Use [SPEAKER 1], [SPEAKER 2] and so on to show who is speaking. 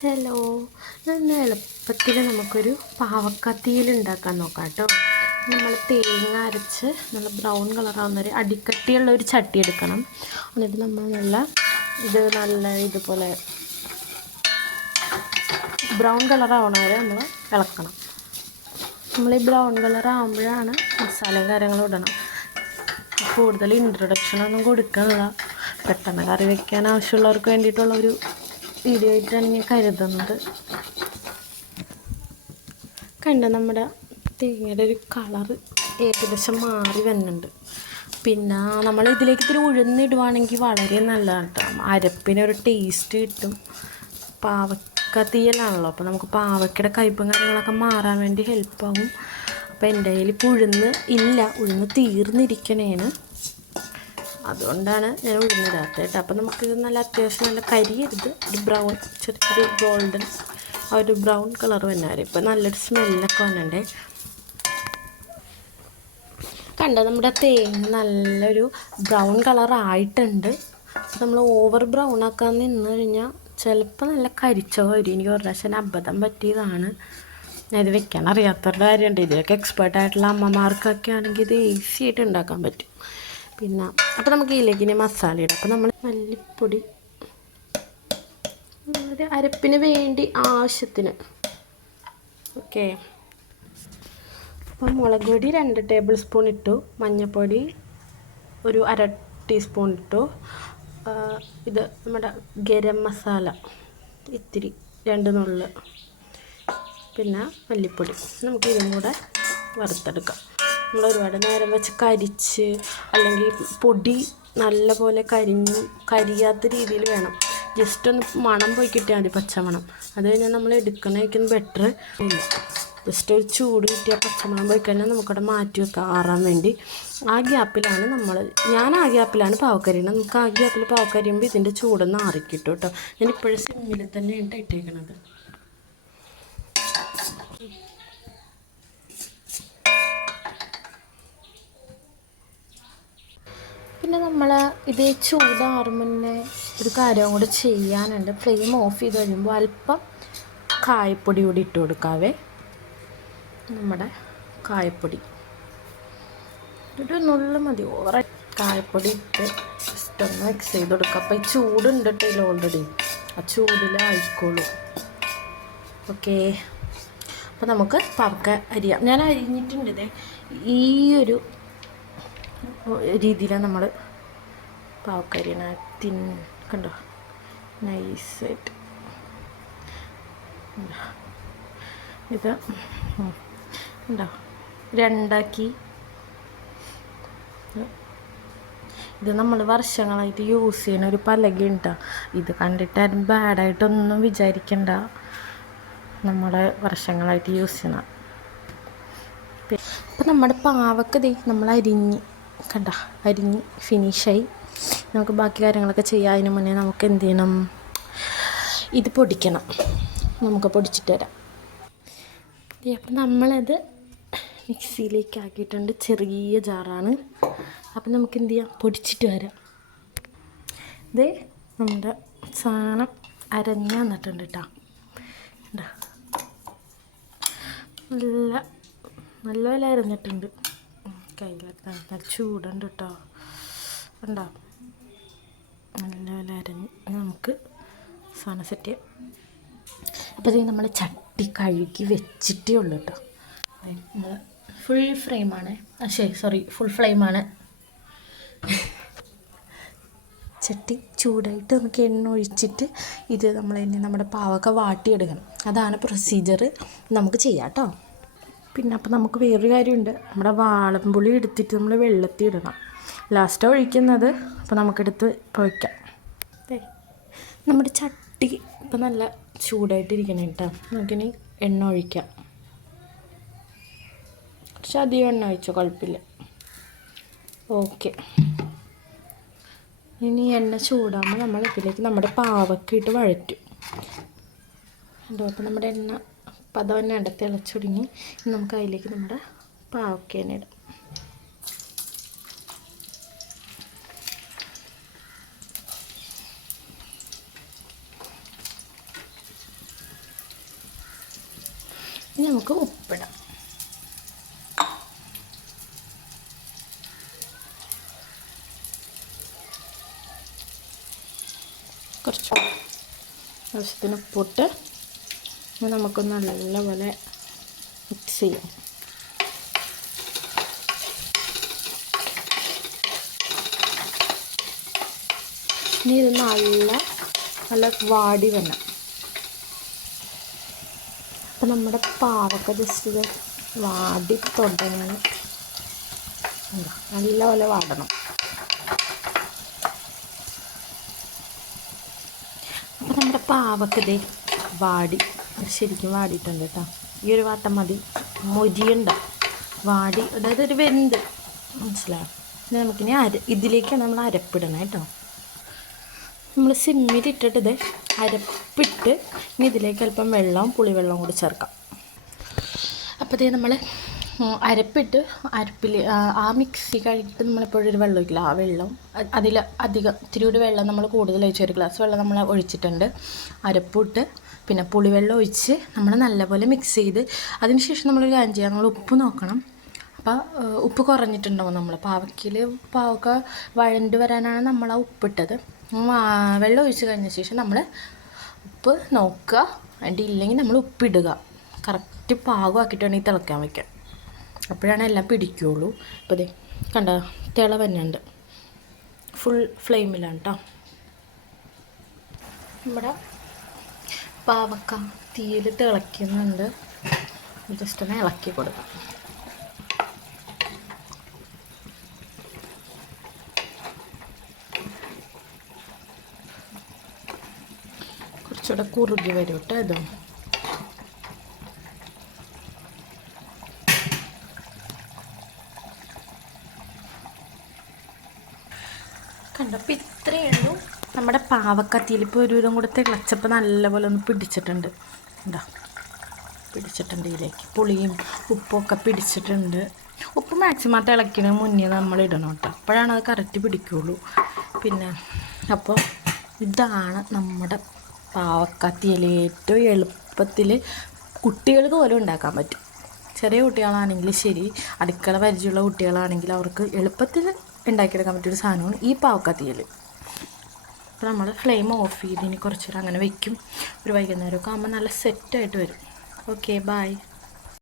[SPEAKER 1] Hello. നല്ല എളുപ്പത്തിൽ നമുക്കൊരു പാവക്കത്തിയിൽ ഉണ്ടാക്കാൻ നോക്കാം കേട്ടോ. നമ്മൾ തേങ്ങ അരച്ച് നല്ല ബ്രൗൺ കളറാവുന്ന ഒരു അടിക്കട്ടിയുള്ള ഒരു ചട്ടി എടുക്കണം. എന്നിട്ട് നമ്മൾ നല്ല ഇത് നല്ല ഇതുപോലെ ബ്രൗൺ കളറാവണ വരെ നമ്മൾ ഇളക്കണം. നമ്മൾ ഈ ബ്രൗൺ കളറാവുമ്പോഴാണ് മസാലയും കാര്യങ്ങളും ഇടണം. കൂടുതൽ ഇൻട്രൊഡക്ഷനൊന്നും കൊടുക്കാനുള്ള പെട്ടെന്ന് കറി വെക്കാൻ ആവശ്യമുള്ളവർക്ക് വേണ്ടിയിട്ടുള്ള ഒരു വീഡിയോ ആയിട്ടാണ് ഞാൻ കരുതുന്നത്. കണ്ട നമ്മുടെ തേങ്ങയുടെ ഒരു കളറ് ഏകദേശം മാറി വരുന്നുണ്ട്. പിന്നെ നമ്മൾ ഇതിലേക്ക് ഇത്തിരി ഉഴുന്നിടുവാണെങ്കിൽ വളരെ നല്ലതാണ് കേട്ടോ അരപ്പിനൊരു ടേസ്റ്റ് കിട്ടും. പാവക്ക തീയലാണല്ലോ. അപ്പോൾ നമുക്ക് പാവക്കയുടെ കയ്പും കാര്യങ്ങളൊക്കെ മാറാൻ വേണ്ടി ഹെൽപ്പാകും അപ്പോൾ എന്റെ കയ്യിൽ ഇപ്പോൾ ഉഴുന്ന് ഇല്ല. ഉഴുന്ന് തീർന്നിരിക്കണേന് അതുകൊണ്ടാണ് ഞാൻ ഉഴുന്നിടാത്തത് കേട്ടോ അപ്പോൾ നമുക്കിത് നല്ല അത്യാവശ്യം നല്ല കരിയരുത്. ഒരു ബ്രൗൺ ചെറിയൊരു ഗോൾഡൻ ആ ഒരു ബ്രൗൺ കളർ വന്നാൽ ഇപ്പോൾ നല്ലൊരു സ്മെല്ലൊക്കെ വന്നിട്ടേ. കണ്ട നമ്മുടെ തേങ്ങ നല്ലൊരു ബ്രൗൺ കളർ ആയിട്ടുണ്ട്. നമ്മൾ ഓവർ ബ്രൗൺ ആക്കാൻ നിന്ന് കഴിഞ്ഞാൽ ചിലപ്പോൾ നല്ല കരിച്ചോ വരും. എനിക്ക് ഒരു പ്രാവശ്യം അബദ്ധം പറ്റിയതാണ്. ഞാൻ ഇത് വെക്കാൻ അറിയാത്തവരുടെ കാര്യമുണ്ട്. ഇതിലൊക്കെ എക്സ്പേർട്ടായിട്ടുള്ള അമ്മമാർക്കൊക്കെ ആണെങ്കിൽ ഇത് ഈസി ആയിട്ട് ഉണ്ടാക്കാൻ പറ്റും. പിന്നെ അപ്പോൾ നമുക്ക് ഇതിലേക്ക് ഇനി മസാല ഇടാം. അപ്പോൾ നമ്മൾ മല്ലിപ്പൊടി ഒരു അരപ്പിന് വേണ്ടി ആവശ്യത്തിന്. ഓക്കെ അപ്പം മുളക് പൊടി രണ്ട് ടേബിൾ സ്പൂൺ ഇട്ടു. മഞ്ഞൾപ്പൊടി ഒരു അര ടീസ്പൂൺ ഇട്ടു. ഇത് നമ്മുടെ ഗരം മസാല ഇത്തിരി രണ്ട് നുള്ളു. പിന്നെ മല്ലിപ്പൊടി. നമുക്ക് ഇതും കൂടെ വറുത്തെടുക്കാം. നമ്മൾ ഒരുപാട് നേരം വെച്ച് കരിച്ച് അല്ലെങ്കിൽ പൊടി നല്ല പോലെ കരിഞ്ഞു കരിയാത്ത രീതിയിൽ വേണം. ജസ്റ്റ് ഒന്ന് മണം പോയി കിട്ടിയാൽ മതി പച്ചമണം. അത് കഴിഞ്ഞാൽ നമ്മൾ എടുക്കണേക്കും ബെറ്റർ ജസ്റ്റ് ഒരു ചൂട് കിട്ടിയ പച്ചമണം പോയി കഴിഞ്ഞാൽ നമുക്കവിടെ മാറ്റി വെക്കാം ആറാൻ വേണ്ടി. ആ ഗ്യാപ്പിലാണ് നമ്മൾ ഞാൻ ആ ഗ്യാപ്പിലാണ് പാവക്കരിയുന്നത് നമുക്ക് ആ ഗ്യാപ്പിൽ പാവക്കരിയുമ്പോൾ ഇതിന്റെ ചൂടൊന്ന് ആറിക്കിട്ടും കേട്ടോ ഞാൻ ഇപ്പോഴും സിമ്മിൽ തന്നെയാണ് ഇട്ടേക്കണത്. പിന്നെ നമ്മൾ ഇത് ചൂടാറും മുന്നേ ഒരു കാര്യം കൂടെ ചെയ്യാനുണ്ട്. ഫ്ലെയിം ഓഫ് ചെയ്ത് കഴിയുമ്പോൾ അല്പം കായപ്പൊടി കൂടി ഇട്ട് കൊടുക്കാവേ. നമ്മുടെ കായപ്പൊടി. ഒരു നുള്ള മതി. ഓവറ കായപ്പൊടി ഇട്ട് ഇഷ്ടം മിക്സ് ചെയ്ത് കൊടുക്കുക അപ്പോൾ ഈ ചൂടുണ്ട് കേട്ടോ ഓൾറെഡി ആ ചൂടിൽ ആയിക്കോളൂ. ഓക്കേ അപ്പോൾ നമുക്ക് പക്ക അരിയാം. ഞാൻ അരിഞ്ഞിട്ടുണ്ട് ഈ ഒരു രീതിയിലാണ് നമ്മൾ പാവക്കരിയാണ് തിൻ കണ്ടോ? നൈസായിട്ട്. ഇത്. ഉണ്ടോ രണ്ടാക്കി. ഇത് നമ്മൾ വർഷങ്ങളായിട്ട് യൂസ് ചെയ്യുന്ന ഒരു പലകയുണ്ട്. ഇത് കണ്ടിട്ടായിരുന്നു ബാഡായിട്ടൊന്നും വിചാരിക്കണ്ട. നമ്മൾ വർഷങ്ങളായിട്ട് യൂസ് ചെയ്യണം അപ്പം നമ്മുടെ പാവക്കതി നമ്മൾ അരിഞ്ഞ് കണ്ട? അരിഞ്ഞ് ഫിനിഷായി നമുക്ക് ബാക്കി കാര്യങ്ങളൊക്കെ ചെയ്യാം. അതിന് മുന്നേ നമുക്ക് എന്ത് ചെയ്യണം? ഇത് പൊടിക്കണം. നമുക്ക് പൊടിച്ചിട്ട് ദേ അപ്പം നമ്മളത് മിക്സിയിലേക്ക് ആക്കിയിട്ടുണ്ട്. ചെറിയ ജാറാണ്. അപ്പം നമുക്ക് എന്ത് ചെയ്യാം? പൊടിച്ചിട്ട് വരാം. ഇത് നമ്മുടെ സാധനം അരഞ്ഞ് വന്നിട്ടുണ്ട് കേട്ടോ. നല്ല നല്ല പോലെ കയ്യിലൊക്കെ നല്ല ചൂടുണ്ട് കേട്ടോ ഉണ്ടോ നല്ല പോലെ അരഞ്ഞ് നമുക്ക് സാധനം സെറ്റ് ചെയ്യാം. അപ്പോൾ ഇത് നമ്മൾ ചട്ടി കഴുകി വെച്ചിട്ടേ ഉള്ളൂ കേട്ടോ ഫുൾ ഫ്രെയിമാണ് ആ ശരി സോറി ഫുൾ ഫ്ലെയിമാണ് ചട്ടി ചൂടായിട്ട് നമുക്ക് എണ്ണ ഒഴിച്ചിട്ട് ഇത് നമ്മൾ ഇനി നമ്മുടെ പാവക്ക വാട്ടിയെടുക്കണം. അതാണ് പ്രൊസീജിയർ നമുക്ക് ചെയ്യാം കേട്ടോ പിന്നെ അപ്പോൾ നമുക്ക് വേറൊരു കാര്യമുണ്ട്. നമ്മുടെ വാളമ്പുളി എടുത്തിട്ട് നമ്മൾ വെള്ളത്തിൽ ഇടണം. ലാസ്റ്റാണ് ഒഴിക്കുന്നത് അപ്പോൾ നമുക്കെടുത്ത് ഇപ്പോൾ വയ്ക്കാം നമ്മുടെ ചട്ടി ഇപ്പം നല്ല ചൂടായിട്ടിരിക്കണം കേട്ടോ നമുക്കിനി എണ്ണ ഒഴിക്കാം. കുറച്ച് അധികം എണ്ണ ഒഴിച്ചോ കുഴപ്പമില്ല. ഓക്കെ ഇനി എണ്ണ ചൂടാകുമ്പോൾ നമ്മൾ ഇതിലേക്ക് നമ്മുടെ പാവക്കിട്ട് വഴറ്റും. അപ്പോൾ നമ്മുടെ എണ്ണ പദം തന്നെ അടുത്ത് തിളച്ചൊടുങ്ങി നമുക്ക് അതിലേക്ക് നമ്മുടെ പാവക്കേനെ ഇടാം. ഇനി നമുക്ക് ഉപ്പിടാം. കുറച്ച് ആവശ്യത്തിന് ഉപ്പിട്ട് ഇനി നമുക്കൊന്ന് നല്ലപോലെ മിക്സ് ചെയ്യാം. ഇനി ഇത് നല്ല നല്ല വാടി വരണം. അപ്പം നമ്മുടെ പാവക്ക ജസ്റ്റ് ഇത് വാടി തുടങ്ങണം നല്ല നല്ലപോലെ വാടണം. അപ്പം നമ്മുടെ പാവക്ക ദേ വാടി ശരിക്കും വാടിയിട്ടുണ്ട് കേട്ടോ ഈ ഒരു വാട്ടം മതി. മൊരിയുണ്ട. വാടി അതായത് ഒരു വെന്ത്. മനസ്സിലായോ? നമുക്കിനി അര ഇതിലേക്കാണ് നമ്മൾ അരപ്പിടണം കേട്ടോ നമ്മൾ സിമ്മിലിട്ടിട്ട് ഇത് അരപ്പിട്ട് ഇനി ഇതിലേക്ക് അല്പം വെള്ളവും പുളിവെള്ളവും കൂടി ചേർക്കാം. അപ്പോൾ ഇതേ നമ്മൾ അരപ്പിട്ട് അരപ്പിൽ ആ മിക്സി കഴിഞ്ഞിട്ട് നമ്മളെപ്പോഴും ഒരു വെള്ളം ഒഴിക്കില്ല? ആ വെള്ളം അതിൽ അധികം ഇത്തിരി കൂടി വെള്ളം നമ്മൾ കൂടുതൽ ഒഴിച്ച് ഒരു ഗ്ലാസ് വെള്ളം നമ്മൾ ഒഴിച്ചിട്ടുണ്ട്. അരപ്പിട്ട് പിന്നെ പുളിവെള്ളം ഒഴിച്ച് നമ്മൾ നല്ലപോലെ മിക്സ് ചെയ്ത് അതിനുശേഷം നമ്മളൊരു കാര്യം ചെയ്യാം. നമ്മൾ ഉപ്പ് നോക്കണം. അപ്പോൾ ഉപ്പ് കുറഞ്ഞിട്ടുണ്ടാവും നമ്മൾ പാവയ്ക്കിൽ പാവക്ക വഴണ്ട് വരാനാണ് നമ്മൾ ആ ഉപ്പിട്ടത്. വെള്ളം ഒഴിച്ച് കഴിഞ്ഞ ശേഷം നമ്മൾ ഉപ്പ് നോക്കുക. അതിന്റെ ഇല്ലെങ്കിൽ നമ്മൾ ഉപ്പിടുക. കറക്റ്റ് പാകമാക്കിയിട്ട് വേണമെങ്കിൽ തിളക്കാൻ വയ്ക്കാം അപ്പോഴാണ് എല്ലാം പിടിക്കുകയുള്ളൂ അപ്പോൾ ഇതേ കണ്ട? തിള തന്നെയുണ്ട് ഫുൾ ഫ്ലെയിമിലാണ് കേട്ടോ നമ്മുടെ പാവക്ക തീയിൽ തിളയ്ക്കുന്നുണ്ട് ജസ്റ്റ് ഒന്ന് ഇളക്കി കൊടുക്കാം. കുറച്ചുകൂടെ കുറുകി വരും കേട്ടോ ഇത്. കണ്ടപ്പോൾ ഇത്രയേ ഉള്ളൂ. നമ്മുടെ പാവക്കത്തിയിൽ ഇപ്പോൾ ഒരു വിധം ക്ലച്ചപ്പ് നല്ലപോലെ ഒന്ന് പിടിച്ചിട്ടുണ്ട്. എന്താ പിടിച്ചിട്ടുണ്ട് ഇതിലേക്ക്. പുളിയും ഉപ്പൊക്കെ പിടിച്ചിട്ടുണ്ട്. ഉപ്പ് മാക്സിമം തിളയ്ക്കണ മുന്നേ നമ്മൾ ഇടണം കേട്ടോ. അപ്പോഴാണ് അത് കറക്റ്റ് പിടിക്കുകയുള്ളൂ പിന്നെ അപ്പോൾ ഇതാണ് നമ്മുടെ പാവക്കത്തിയിൽ ഏറ്റവും എളുപ്പത്തിൽ കുട്ടികൾക്ക് പോലും ഉണ്ടാക്കാൻ പറ്റും. ചെറിയ കുട്ടികളാണെങ്കിൽ ശരി അടുക്കള പരിചയമുള്ള കുട്ടികളാണെങ്കിൽ അവർക്ക് എളുപ്പത്തിൽ ഉണ്ടാക്കിയെടുക്കാൻ പറ്റിയൊരു സാധനമാണ് ഈ പാവക്കത്തിയിൽ അപ്പോൾ നമ്മൾ ഫ്ലെയിം ഓഫ് ചെയ്ത് ഇനി കുറച്ച് നേരം അങ്ങനെ വെക്കും. ഒരു വൈകുന്നേരമൊക്കെ ആകുമ്പോൾ നല്ല സെറ്റായിട്ട് വരും. Okay bye